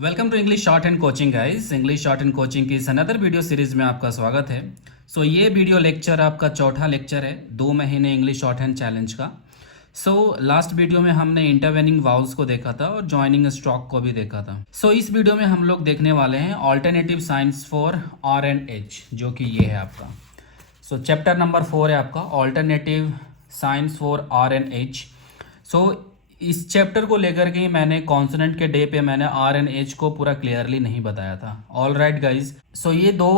Welcome to English short and coaching guys. English short and coaching की इस another video series में आपका स्वागत है। ये वीडियो लेक्चर आपका चौथा लेक्चर है 2 महीने इंग्लिश शॉर्ट हैंड चैलेंज का। लास्ट वीडियो में हमने इंटरवेनिंग वाउल्स को देखा था और ज्वाइनिंग स्ट्रोक को भी देखा था। इस वीडियो में हम लोग देखने वाले हैं alternative science for R and H, जो कि ये है आपका। चैप्टर नंबर 4 है आपका alternative science for R and H. इस चैप्टर को लेकर के मैंने कॉन्सोनेंट के डे पे मैंने आर एंड एच को पूरा क्लियरली नहीं बताया था। ऑल राइट गाइज, ये दो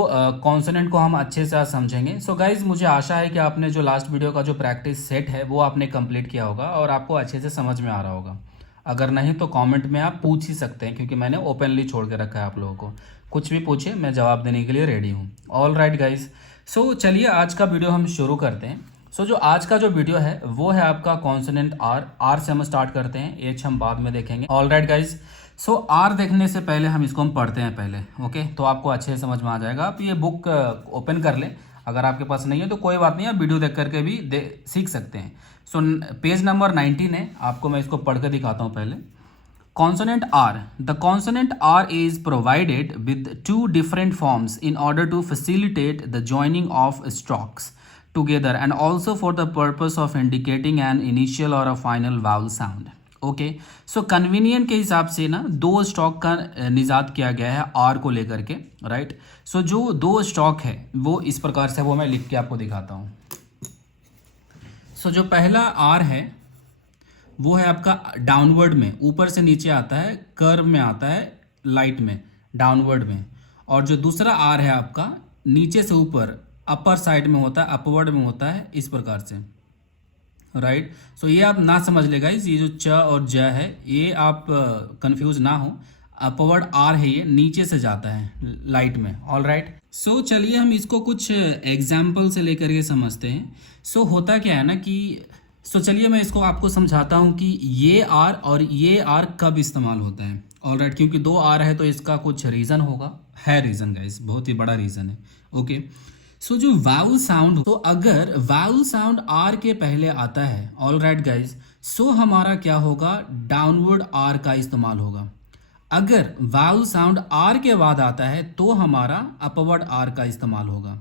कॉन्सोनेंट को हम अच्छे से आज समझेंगे। गाइज, मुझे आशा है कि आपने जो लास्ट वीडियो का जो प्रैक्टिस सेट है वो आपने कंप्लीट किया होगा और आपको अच्छे से समझ में आ रहा होगा। अगर नहीं तो कॉमेंट में आप पूछ ही सकते हैं, क्योंकि मैंने ओपनली छोड़ के रखा है आप लोगों को। कुछ भी पूछे, मैं जवाब देने के लिए रेडी हूँ। ऑल राइट गाइज, चलिए आज का वीडियो हम शुरू करते हैं। जो आज का जो वीडियो है वो है आपका कॉन्सोनेंट आर से हम स्टार्ट करते हैं, एच हम बाद में देखेंगे। ऑल राइट गाइज, आर देखने से पहले हम इसको हम पढ़ते हैं पहले। ओके, तो आपको अच्छे से समझ में आ जाएगा। आप ये बुक ओपन कर लें, अगर आपके पास नहीं है तो कोई बात नहीं, आप वीडियो देख करके भी सीख सकते हैं। पेज नंबर 19 है, आपको मैं इसको पढ़ के दिखाता हूँ पहले। Consonant R. The consonant R is provided with two different forms in order to facilitate the joining of strokes together and also for the purpose of indicating an initial or a final vowel sound. Okay, convenient के हिसाब से ना दो stock का निजात किया गया है आर को लेकर के, राइट। जो दो स्टॉक है वो इस प्रकार से, वो मैं लिख के आपको दिखाता हूँ। जो पहला आर है वो है आपका डाउनवर्ड में, ऊपर से नीचे आता है, कर्व में आता है, लाइट में, डाउनवर्ड में। और जो दूसरा आर है आपका नीचे से ऊपर, अपर साइड में होता है, अपवर्ड में होता है, इस प्रकार से, राइट। ये आप ना समझ लेगा, ये जो च और ज है ये आप कंफ्यूज ना हो। अपवर्ड आर है, ये नीचे से जाता है लाइट में। ऑल राइट, चलिए हम इसको कुछ एग्जाम्पल से लेकर के समझते हैं। होता क्या है ना कि चलिए मैं इसको आपको समझाता हूँ कि ये आर और ये आर कब इस्तेमाल होता है। ऑल राइट, क्योंकि दो आर है तो इसका कुछ रीज़न होगा, है रीज़न गाइस, बहुत ही बड़ा रीज़न है। ओके, जो वाउल साउंड, तो अगर वाउल साउंड आर के पहले आता है, ऑल राइट गाइस, हमारा क्या होगा, डाउनवर्ड आर का इस्तेमाल होगा। अगर वाउल साउंड आर के बाद आता है तो हमारा अपवर्ड आर का इस्तेमाल होगा।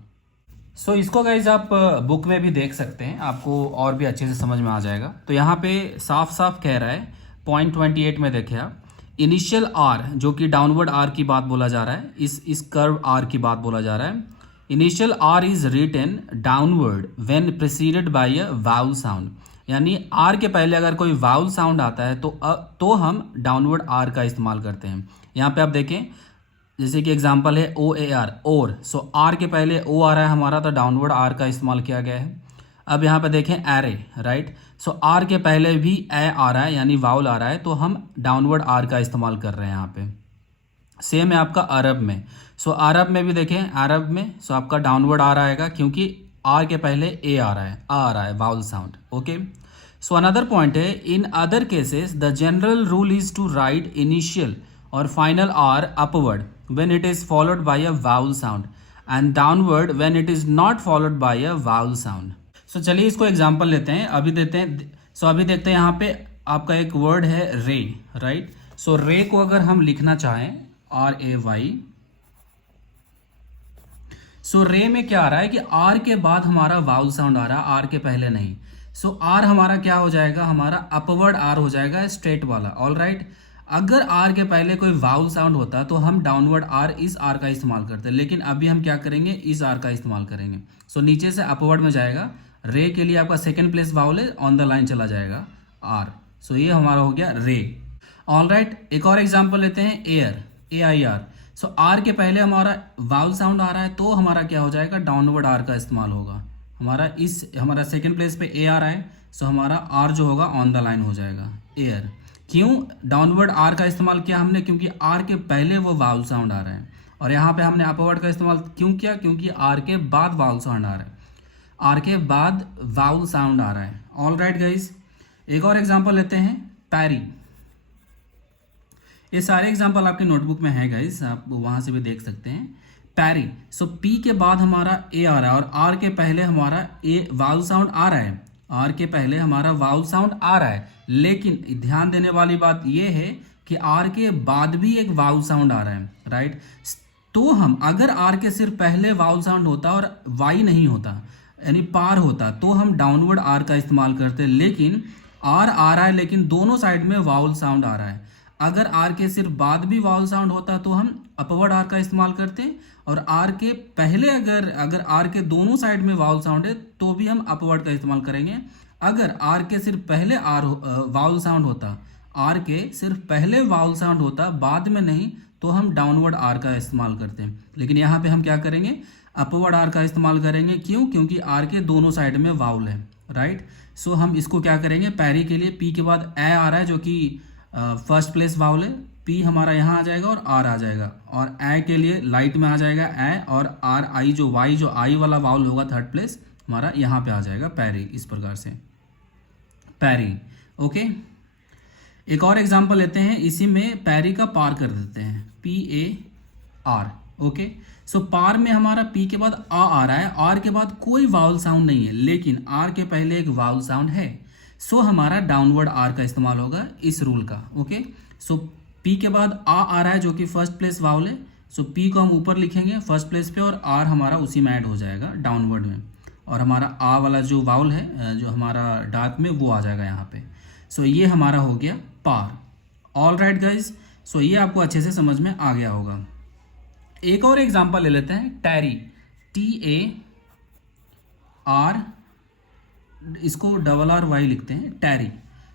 इसको गाइज आप बुक में भी देख सकते हैं, आपको और भी अच्छे से समझ में आ जाएगा। तो यहाँ पे साफ साफ कह रहा है, पॉइंट 28 में देखे आप, इनिशियल आर, जो कि डाउनवर्ड आर की बात बोला जा रहा है, इस कर्व आर की बात बोला जा रहा है। Initial R is written downward when preceded by a vowel sound, यानी आर के पहले अगर कोई वाउल साउंड आता है तो हम डाउनवर्ड आर का इस्तेमाल करते हैं। यहाँ पे आप देखें, जैसे कि एग्जांपल है ओ ए आर, और आर के पहले ओ आ रहा है हमारा, तो डाउनवर्ड आर का इस्तेमाल किया गया है। अब यहाँ पे देखें एरे, राइट। आर के पहले भी ए आ रहा है, यानी वाउल आ रहा है, तो हम डाउनवर्ड आर का इस्तेमाल कर रहे हैं यहाँ पे। सेम है आपका अरब में। अरब में भी देखें, अरब में आपका डाउनवर्ड आर आएगा, क्योंकि आर के पहले ए आ रहा है vowel sound. Okay, another point है, in other cases the general rule is to write initial और final R upward when it is followed by a vowel sound and downward when it is not followed by a vowel sound. चलिए इसको example लेते हैं, अभी देते हैं। अभी देखते हैं, यहाँ पे आपका एक वर्ड है रे, राइट। रे को अगर हम लिखना चाहें, RAY, रे में क्या आ रहा है कि आर के बाद हमारा वाउल साउंड आ रहा है, आर के पहले नहीं। आर हमारा क्या हो जाएगा, हमारा अपवर्ड आर हो जाएगा, स्ट्रेट वाला। ऑल राइट, अगर आर के पहले कोई वाउल साउंड होता तो हम डाउनवर्ड आर, इस आर का इस्तेमाल करते, लेकिन अभी हम क्या करेंगे, इस आर का इस्तेमाल करेंगे। नीचे से अपवर्ड में जाएगा, रे के लिए आपका सेकंड प्लेस वाउल है, ऑन द लाइन चला जाएगा आर। ये हमारा हो गया रे। ऑल राइट, एक और एग्जांपल लेते हैं, एयर, AIR। आर के पहले हमारा वाउल साउंड आ रहा है तो हमारा क्या हो जाएगा, डाउनवर्ड आर का इस्तेमाल होगा। हमारा सेकेंड प्लेस पे ए आ रहा है, हमारा आर जो होगा ऑन द लाइन हो जाएगा, एयर। क्यों डाउनवर्ड आर का इस्तेमाल किया हमने, क्योंकि आर के पहले वो वाउल साउंड आ रहा है। और यहाँ पे हमने अपवर्ड का इस्तेमाल क्यों किया, क्योंकि आर के बाद वाउल साउंड आ रहा है, आर के बाद वाउल साउंड आ रहा है। ऑल राइट गाइज, एक और एग्जांपल लेते हैं, पैरी। ये सारे एग्जांपल आपके नोटबुक में है गाइज, आप वहाँ से भी देख सकते हैं। पैरी, पी के बाद हमारा ए आ रहा है और आर के पहले हमारा ए वाउल साउंड आ रहा है, आर के पहले हमारा वाउल साउंड आ रहा है। लेकिन ध्यान देने वाली बात यह है कि आर के बाद भी एक वाउल साउंड आ रहा है, राइट। तो हम अगर आर के सिर्फ पहले वाउल साउंड होता और वाई नहीं होता, यानी पार होता, तो हम डाउनवर्ड आर का इस्तेमाल करते। लेकिन आर आ रहा है लेकिन दोनों साइड में वाउल साउंड आ रहा है। अगर आर के सिर्फ बाद भी वाउल साउंड होता तो हम अपवर्ड आर का इस्तेमाल करते, और आर के पहले अगर आर के दोनों साइड में वाउल साउंड है तो भी हम अपवर्ड का इस्तेमाल करेंगे। अगर आर के सिर्फ पहले वाउल साउंड होता, आर के सिर्फ पहले वाउल साउंड होता बाद में नहीं, तो हम डाउनवर्ड आर का इस्तेमाल करते हैं। लेकिन यहाँ पे हम क्या करेंगे, अपवर्ड आर का इस्तेमाल करेंगे। क्यों? क्योंकि आर के दोनों साइड में वाउल है, राइट। सो हम इसको क्या करेंगे, पैरी के लिए पी के बाद ए आ रहा है जो कि फर्स्ट प्लेस वाउल है, पी हमारा यहाँ आ जाएगा और आर आ जाएगा, और ए के लिए लाइट में आ जाएगा ए, और आर आई जो आई वाला वाउल होगा थर्ड प्लेस हमारा यहाँ पे आ जाएगा पैरी, इस प्रकार से पैरी। ओके, एक और एग्जांपल लेते हैं, इसी में पैरी का पार कर देते हैं, पी ए आर। ओके, सो पार में हमारा पी के बाद आ रहा है, आर के बाद कोई वाउल साउंड नहीं है, लेकिन आर के पहले एक वाउल साउंड है। सो हमारा डाउनवर्ड आर का इस्तेमाल होगा इस रूल का। ओके, सो पी के बाद आ रहा है जो कि फर्स्ट प्लेस वाउल है, सो पी को हम ऊपर लिखेंगे फर्स्ट प्लेस पे, और आर हमारा उसी में ऐड हो जाएगा डाउनवर्ड में, और हमारा आ वाला जो वाउल है जो हमारा डार्क में वो आ जाएगा यहाँ पे। सो ये हमारा हो गया पार। ऑल राइट गाइज, सो ये आपको अच्छे से समझ में आ गया होगा। एक और एग्जांपल ले लेते हैं, टैरी, TAR, इसको RRY लिखते हैं, टैरी।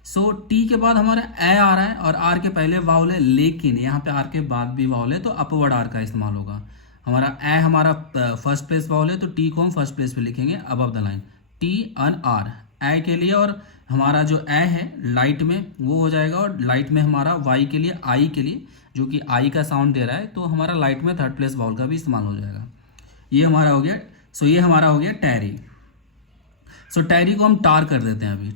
सो टी के बाद हमारा ए आ रहा है और आर के पहले वाउल है, लेकिन यहाँ पे आर के बाद भी वाउल है तो अपवर्ड आर का इस्तेमाल होगा। हमारा ए हमारा फर्स्ट प्लेस वाउल है तो टी को हम फर्स्ट प्लेस पे लिखेंगे अबव द लाइन, TNR ए के लिए, और हमारा जो ए है लाइट में वो हो जाएगा, और लाइट में हमारा वाई के लिए, आई के लिए जो कि आई का साउंड दे रहा है, तो हमारा लाइट में थर्ड प्लेस वाउल का भी इस्तेमाल हो जाएगा। ये हमारा हो गया। सो ये हमारा हो गया टैरी। सो टैरी को हम टार कर देते हैं अभी,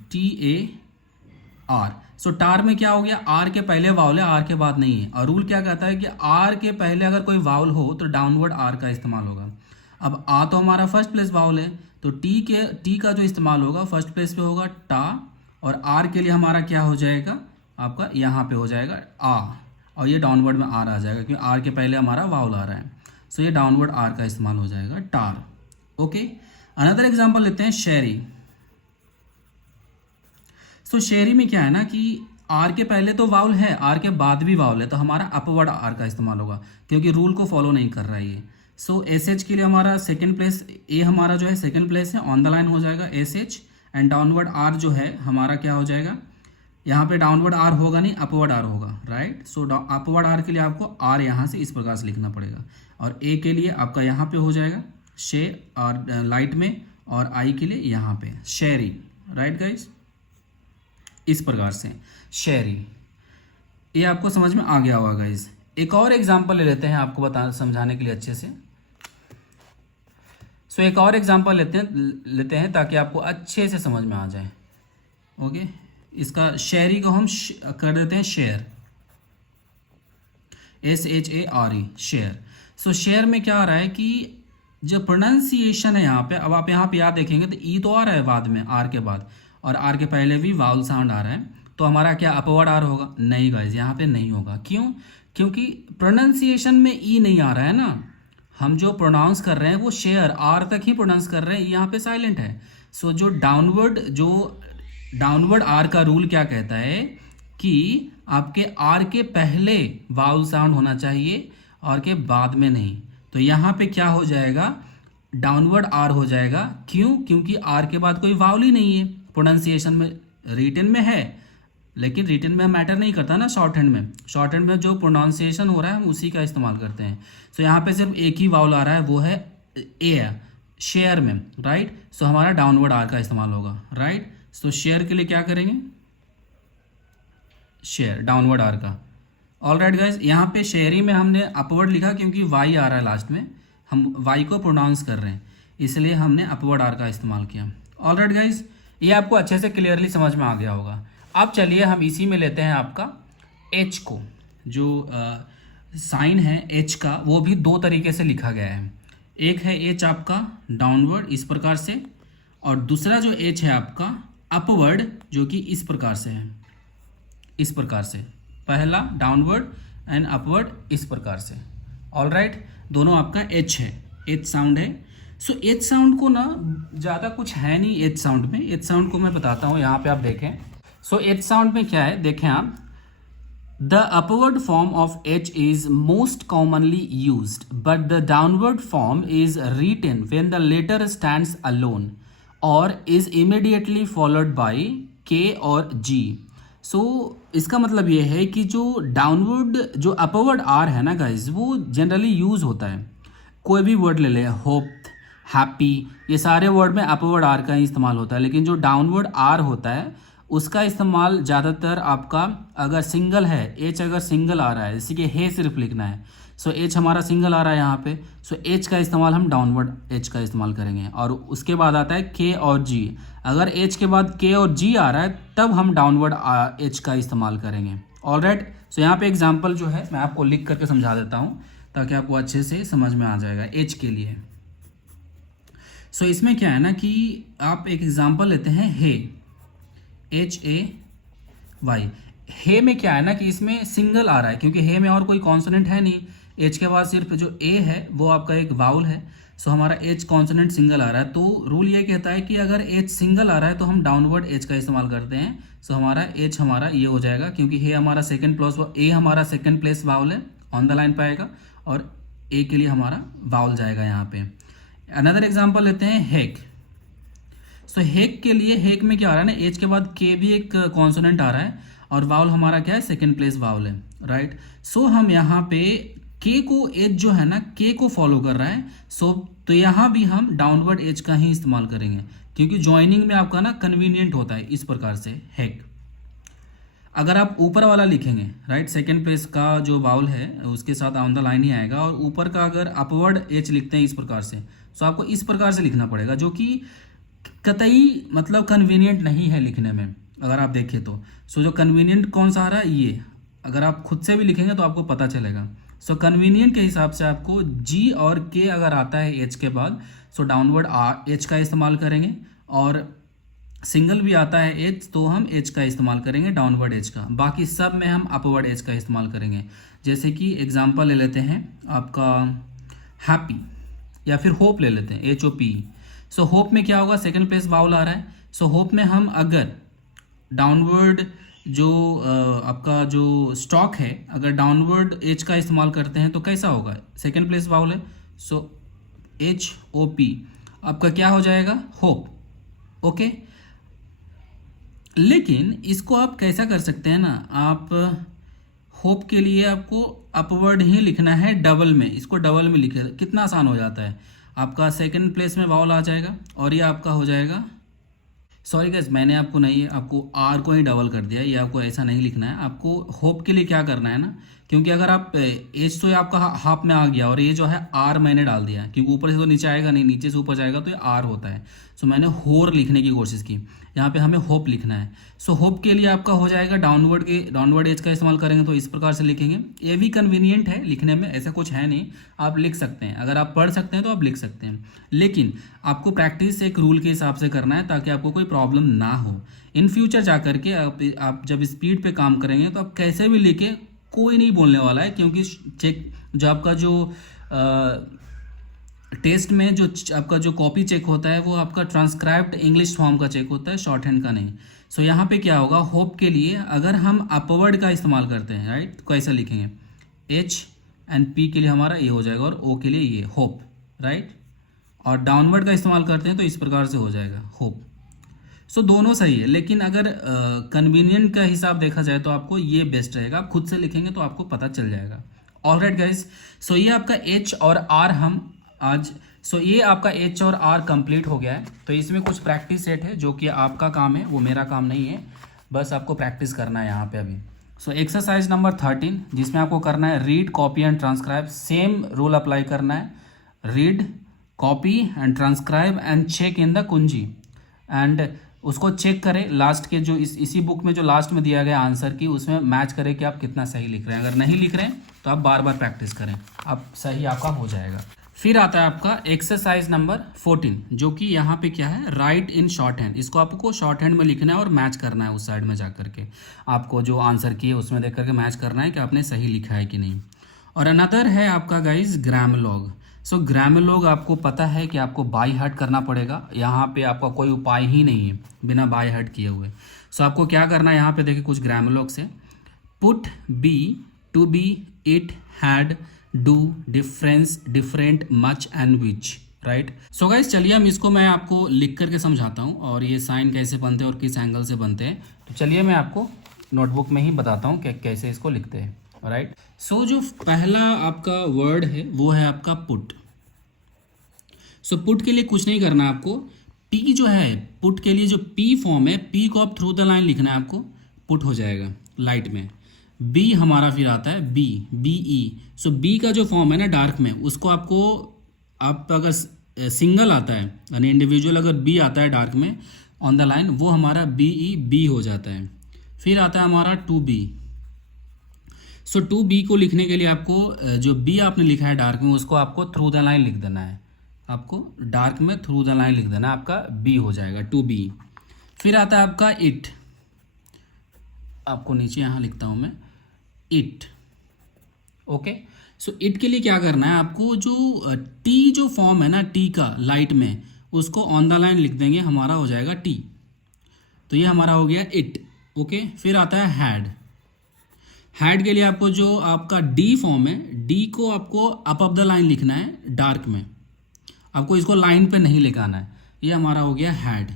TAR। सो टार में क्या हो गया, आर के पहले वाउल है, आर के बाद नहीं है, और रूल क्या कहता है कि आर के पहले अगर कोई वाउल हो तो डाउनवर्ड आर का इस्तेमाल होगा। अब आ तो हमारा फर्स्ट प्लेस वाउल है, तो टी का जो इस्तेमाल होगा फर्स्ट प्लेस पे होगा टा, और आर के लिए हमारा क्या हो जाएगा आपका, यहाँ पे हो जाएगा आ, और ये डाउनवर्ड में आर आ जाएगा क्योंकि आर के पहले हमारा वाउल आ रहा है। सो ये डाउनवर्ड आर का इस्तेमाल हो जाएगा, टार। ओके, अनदर एग्जांपल लेते हैं, शेरी। सो शेरी में क्या है ना कि आर के पहले तो वाउल है, आर के बाद भी वाउल है, तो हमारा अपवर्ड आर का इस्तेमाल होगा क्योंकि रूल को फॉलो नहीं कर रहा है ये। सो SH के लिए हमारा सेकंड प्लेस, ए हमारा जो है सेकंड प्लेस है, ऑन द लाइन हो जाएगा SH, एंड डाउनवर्ड आर जो है हमारा क्या हो जाएगा, यहाँ पे डाउनवर्ड आर होगा नहीं, अपवर्ड आर होगा, राइट। सो अपवर्ड आर के लिए आपको आर यहाँ से इस प्रकार से लिखना पड़ेगा, और ए के लिए आपका यहाँ पे हो जाएगा शे और लाइट में, और आई के लिए यहाँ पे शेरी, राइट गाइज, इस प्रकार से शेरी। ये आपको समझ में आ गया होगा गाइज। एक और एग्जांपल ले लेते हैं आपको समझाने के लिए अच्छे से। सो एक और एग्जांपल लेते हैं ताकि आपको अच्छे से समझ में आ जाए। ओके, इसका शेरी को हम कर देते हैं शेयर, SHARE, शेयर। सो शेयर में क्या आ रहा है कि जो प्रोनाउंसिएशन है यहाँ पे, अब आप यहाँ पे याद देखेंगे तो ई तो आ रहा है बाद में आर के बाद, और आर के पहले भी वाउल साउंड आ रहा है, तो हमारा क्या अपवर्ड आर होगा? नहीं गाइज, यहाँ पे नहीं होगा। क्यों? क्योंकि प्रोनाउंसिएशन में ई नहीं आ रहा है ना, हम जो प्रोनाउंस कर रहे हैं वो शेयर आर तक ही प्रोनाउंस कर रहे हैं, यहाँ पे साइलेंट है। सो जो डाउनवर्ड आर का रूल क्या कहता है कि आपके आर के पहले वाउल साउंड होना चाहिए, आर के बाद में नहीं। तो यहाँ पे क्या हो जाएगा, डाउनवर्ड आर हो जाएगा। क्यों? क्योंकि आर के बाद कोई वाउल ही नहीं है प्रोनाउंसिएशन में। रिटन में है, लेकिन रिटन में मैटर नहीं करता ना, शॉर्ट हैंड में जो प्रोनाउंसिएशन हो रहा है हम उसी का इस्तेमाल करते हैं। सो यहाँ पे सिर्फ एक ही वाउल आ रहा है, वो है ए, शेयर में, राइट। सो हमारा डाउनवर्ड आर का इस्तेमाल होगा, राइट। सो शेयर के लिए क्या करेंगे, शेयर डाउनवर्ड आर का। ऑल राइट गाइज, यहाँ पे शेयरी में हमने अपवर्ड लिखा क्योंकि वाई आ रहा है लास्ट में, हम वाई को प्रोनाउंस कर रहे हैं, इसलिए हमने अपवर्ड आर का इस्तेमाल किया। ऑल राइट गाइज, ये आपको अच्छे से क्लियरली समझ में आ गया होगा। अब चलिए हम इसी में लेते हैं आपका एच को, जो साइन है एच का, वो भी दो तरीके से लिखा गया है। एक है एच आपका डाउनवर्ड इस प्रकार से, और दूसरा जो एच है आपका अपवर्ड, जो कि इस प्रकार से है, इस प्रकार से पहला डाउनवर्ड एंड अपवर्ड इस प्रकार से। ऑल राइट, दोनों आपका एच है, एच साउंड है। सो एच साउंड को ना ज़्यादा कुछ है नहीं एच साउंड में। एच साउंड को मैं बताता हूँ, यहाँ पे आप देखें। सो एच साउंड में क्या है, देखें आप, the upward form of H is most commonly used but the downward form is written when the letter stands alone और is immediately followed by K और जी। सो इसका मतलब ये है कि जो डाउनवर्ड जो अपवर्ड आर है ना गाइज, वो जनरली यूज़ होता है। कोई भी वर्ड ले ले, होप, हैप्पी, ये सारे वर्ड में अपवर्ड आर का ही इस्तेमाल होता है। लेकिन जो डाउनवर्ड आर होता है उसका इस्तेमाल ज़्यादातर आपका अगर सिंगल है, एच अगर सिंगल आ रहा है, जैसे कि हे सिर्फ लिखना है, सो एच हमारा सिंगल आ रहा है यहाँ पे, सो एच का इस्तेमाल हम डाउनवर्ड एच का इस्तेमाल करेंगे। और उसके बाद आता है के और जी। अगर एच के बाद के और जी आ रहा है तब हम डाउनवर्ड एच का इस्तेमाल करेंगे। ऑलराइट, सो यहाँ पे एग्जांपल जो है मैं आपको लिख करके समझा देता हूँ ताकि आपको अच्छे से समझ में आ जाएगा एच के लिए। सो इसमें क्या है ना कि आप एक एग्जांपल लेते हैं हे, एच ए वाई। हे में क्या है ना कि इसमें सिंगल आ रहा है क्योंकि हे में और कोई कॉन्सोनेंट है नहीं। एच के बाद सिर्फ जो ए है वो आपका एक वाउल है। सो हमारा एच कॉन्सोनेंट सिंगल आ रहा है, तो रूल ये कहता है कि अगर एच सिंगल आ रहा है तो हम डाउनवर्ड एच का इस्तेमाल करते हैं। सो हमारा एच हमारा ये हो जाएगा क्योंकि हे हमारा सेकंड प्लस ए हमारा सेकंड प्लेस वाउल है, ऑन द लाइन पे आएगा, और ए के लिए हमारा वाउल जाएगा यहाँ पे। अनदर एग्जाम्पल लेते हैं हेक। सो हेक के लिए, हेक में क्या आ रहा है ना, एच के बाद के भी एक कॉन्सोनेंट आ रहा है और वाउल हमारा क्या है, सेकंड प्लेस वाउल है, राइट। सो हम यहाँ पे के को, एच जो है ना के को फॉलो कर रहा है, सो तो यहाँ भी हम डाउनवर्ड एच का ही इस्तेमाल करेंगे क्योंकि ज्वाइनिंग में आपका ना कन्वीनियंट होता है इस प्रकार से हेक। अगर आप ऊपर वाला लिखेंगे, राइट, सेकंड प्लेस का जो वाउल है उसके साथ ऑन द लाइन ही आएगा, और ऊपर का अगर अपवर्ड एच लिखते हैं इस प्रकार से, सो आपको इस प्रकार से लिखना पड़ेगा जो कि कतई मतलब कन्वीनियंट नहीं है लिखने में अगर आप देखें तो। सो जो कन्वीनियंट कौन सा आ रहा है, ये अगर आप खुद से भी लिखेंगे तो आपको पता चलेगा। सो कन्वीनियंट के हिसाब से आपको जी और के अगर आता है एच के बाद, सो डाउनवर्ड एच का इस्तेमाल करेंगे, और सिंगल भी आता है एच तो हम एच का इस्तेमाल करेंगे डाउनवर्ड एच का। बाकी सब में हम अपवर्ड एच का इस्तेमाल करेंगे। जैसे कि एग्जांपल ले लेते हैं आपका हैप्पी, या फिर होप ले लेते हैं, H O P. So hope में क्या होगा, सेकंड प्लेस वाउल आ रहा है। सो होप में हम अगर डाउनवर्ड जो आपका जो स्टॉक है, अगर डाउनवर्ड एच का इस्तेमाल करते हैं तो कैसा होगा, सेकंड प्लेस वाउल है, सो एच ओ पी आपका क्या हो जाएगा, होप। ओके, लेकिन इसको आप कैसा कर सकते हैं ना, आप होप के लिए आपको अपवर्ड ही लिखना है डबल में, इसको डबल में लिखे, कितना आसान हो जाता है, आपका सेकंड प्लेस में वाउल आ जाएगा और ये आपका हो जाएगा, सॉरी गाइस मैंने आपको नहीं, आपको आर को ही डबल कर दिया, ये आपको ऐसा नहीं लिखना है। आपको होप के लिए क्या करना है ना, क्योंकि अगर आप एच तो आपका हाफ में आ गया और ये जो है आर मैंने डाल दिया, क्योंकि ऊपर से तो नीचे आएगा नहीं, नीचे से ऊपर जाएगा तो ये आर होता है। सो मैंने होर लिखने की कोशिश की, यहाँ पे हमें होप लिखना है। सो होप के लिए आपका हो जाएगा डाउनवर्ड एज का इस्तेमाल करेंगे तो इस प्रकार से लिखेंगे। ये भी कन्वीनियंट है लिखने में, ऐसा कुछ है नहीं, आप लिख सकते हैं, अगर आप पढ़ सकते हैं तो आप लिख सकते हैं, लेकिन आपको प्रैक्टिस एक रूल के हिसाब से करना है ताकि आपको कोई प्रॉब्लम ना हो। इन फ्यूचर जा करके आप जब स्पीड पे काम करेंगे तो आप कैसे भी लिखे, कोई नहीं बोलने वाला है, क्योंकि चेक जो आपका जो टेस्ट में जो आपका जो कॉपी चेक होता है वो आपका ट्रांसक्राइब्ड इंग्लिश फॉर्म का चेक होता है, शॉर्ट हैंड का नहीं। सो यहाँ पे क्या होगा, होप के लिए अगर हम अपवर्ड का इस्तेमाल करते हैं, राइट, तो कैसा लिखेंगे, एच एंड पी के लिए हमारा ये हो जाएगा और ओ के लिए ये होप, राइट, और डाउनवर्ड का इस्तेमाल करते हैं तो इस प्रकार से हो जाएगा होप। सो दोनों सही है, लेकिन अगर कन्वीनियंट का हिसाब देखा जाए तो आपको ये बेस्ट रहेगा, आप खुद से लिखेंगे तो आपको पता चल जाएगा। ऑलराइट गाइस, सो ये आपका एच और आर हम आज, सो ये आपका एच और आर कंप्लीट हो गया है। तो इसमें कुछ प्रैक्टिस सेट है जो कि आपका काम है, वो मेरा काम नहीं है, बस आपको प्रैक्टिस करना है यहाँ पे अभी। सो एक्सरसाइज नंबर 13 जिसमें आपको करना है read, copy and transcribe. Same rule apply करना है, read, copy and transcribe and check in the कुंजी, एंड उसको चेक करें लास्ट के जो इसी बुक में जो लास्ट में दिया गया आंसर की, उसमें मैच करें कि आप कितना सही लिख रहे हैं। अगर नहीं लिख रहे हैं तो आप बार बार प्रैक्टिस करें, आप सही आपका हो जाएगा। फिर आता है आपका एक्सरसाइज नंबर 14, जो कि यहाँ पे क्या है, राइट इन शॉर्ट हैंड। इसको आपको शॉर्ट हैंड में लिखना है और मैच करना है उस साइड में जा करके। आपको जो आंसर की है उसमें देख करके मैच करना है कि आपने सही लिखा है कि नहीं। और अनदर है आपका गाइज ग्रामलॉग। सो ग्रामलॉग आपको पता है कि आपको बाई हार्ट करना पड़ेगा। यहाँ पे आपका कोई उपाय ही नहीं है बिना बाई हार्ट किए हुए। सो आपको क्या करना है, यहाँ पे देखिए कुछ ग्रामलॉग से, put be to be, it, had, do, difference, different, much and which, right. So guys चलिए हम इसको मैं आपको लिख करके समझाता हूँ और ये साइन कैसे बनते हैं और किस एंगल से बनते हैं। तो चलिए मैं आपको नोटबुक में ही बताता हूँ कि कैसे इसको लिखते हैं, राइट। सो जो पहला आपका वर्ड है वो है आपका पुट। सो पुट के लिए कुछ नहीं करना आपको। पी जो है, पुट के लिए जो पी फॉर्म है, पी को आप थ्रू द लाइन लिखना है आपको, पुट हो जाएगा लाइट में। बी हमारा फिर आता है बी, बी ई। सो बी का जो फॉर्म है ना डार्क में, उसको आपको, आप अगर सिंगल आता है यानी इंडिविजुअल अगर बी आता है डार्क में ऑन द लाइन, वो हमारा बी ई बी हो जाता है। फिर आता है हमारा to be. So to be को लिखने के लिए आपको जो बी आपने लिखा है डार्क में, उसको आपको थ्रू द लाइन लिख देना है। आपको डार्क में थ्रू द लाइन लिख देना है, आपका बी हो जाएगा टू बी। फिर आता है आपका इट। आपको नीचे यहाँ लिखता हूँ मैं, इट, ओके। सो इट के लिए क्या करना है आपको, जो टी जो फॉर्म है ना टी का लाइट में, उसको ऑन द लाइन लिख देंगे, हमारा हो जाएगा टी। तो ये हमारा हो गया इट, ओके। फिर आता है हैड। हैड के लिए आपको जो आपका डी फॉर्म है, डी को आपको अप द लाइन लिखना है डार्क में, आपको इसको लाइन पे नहीं लेके आना है। ये हमारा हो गया हैड।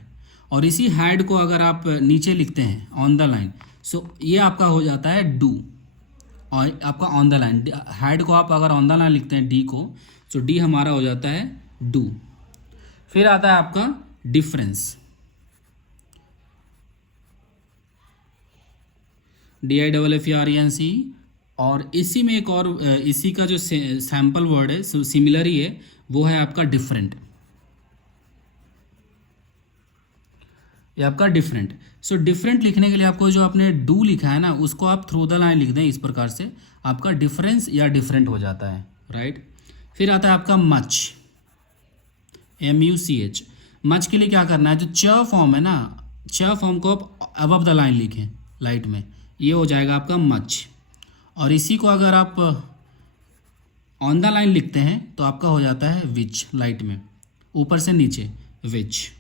और इसी हैड को अगर आप नीचे लिखते हैं ऑन द लाइन, सो ये आपका हो जाता है डू। और आपका ऑन द लाइन, हैड को आप अगर ऑन द लाइन लिखते हैं डी को, सो डी हमारा हो जाता है डू। फिर आता है आपका डिफरेंस, DIFFERENC। और इसी में एक और इसी का जो सैम्पल वर्ड है, सिमिलर ही है, वो है आपका डिफरेंट। ये आपका डिफरेंट। सो डिफरेंट लिखने के लिए आपको जो आपने डू लिखा है ना, उसको आप थ्रू द लाइन लिख दें इस प्रकार से, आपका डिफरेंस या डिफरेंट हो जाता है, राइट। फिर आता है आपका मच, MUCH। मच के लिए क्या करना है, जो च फॉर्म है ना, च फॉर्म को आप अबव द लाइन लिखें लाइट में, ये हो जाएगा आपका मच। और इसी को अगर आप ऑन द लाइन लिखते हैं तो आपका हो जाता है विच, लाइट में ऊपर से नीचे, विच।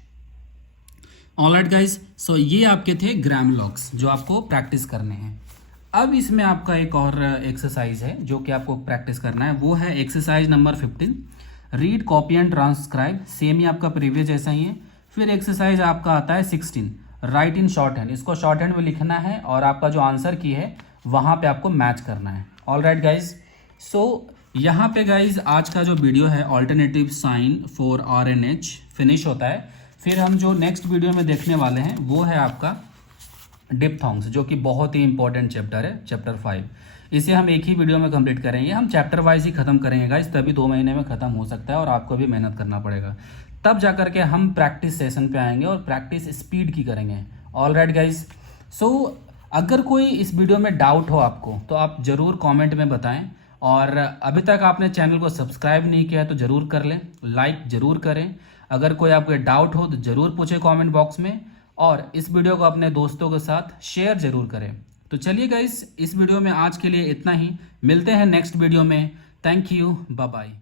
ऑलराइट गाइज, सो ये आपके थे ग्रामलॉग्स जो आपको प्रैक्टिस करने हैं। अब इसमें आपका एक और एक्सरसाइज है जो कि आपको प्रैक्टिस करना है, वो है exercise number 15, read, copy and transcribe. Same ही आपका प्रीवियस जैसा ही है। फिर एक्सरसाइज आपका आता है 16, राइट इन शॉर्ट हैंड। इसको शॉर्ट हैंड में लिखना है और आपका जो आंसर की है वहाँ पे आपको मैच करना है। ऑलराइट गाइज, सो यहाँ पे गाइज आज का जो वीडियो है alternative science for RNH finish होता है। फिर हम जो नेक्स्ट वीडियो में देखने वाले हैं वो है आपका डिप्थोंग्स, जो कि बहुत ही इंपॉर्टेंट चैप्टर है, चैप्टर 5। इसे हम एक ही वीडियो में कंप्लीट करेंगे। हम चैप्टर वाइज ही खत्म करेंगे गाइज, तभी 2 महीने में खत्म हो सकता है और आपको भी मेहनत करना पड़ेगा। तब जाकर के हम प्रैक्टिस सेशन पे आएंगे और प्रैक्टिस स्पीड की करेंगे। ऑलराइट गाइज, सो अगर कोई इस वीडियो में डाउट हो आपको तो आप ज़रूर कमेंट में बताएं। और अभी तक आपने चैनल को सब्सक्राइब नहीं किया है तो ज़रूर कर लें, लाइक ज़रूर करें। अगर कोई आपके डाउट हो तो ज़रूर पूछें कमेंट बॉक्स में, और इस वीडियो को अपने दोस्तों के साथ शेयर ज़रूर करें। तो चलिए गाइस, इस वीडियो में आज के लिए इतना ही। मिलते हैं नेक्स्ट वीडियो में। Thank you, bye bye.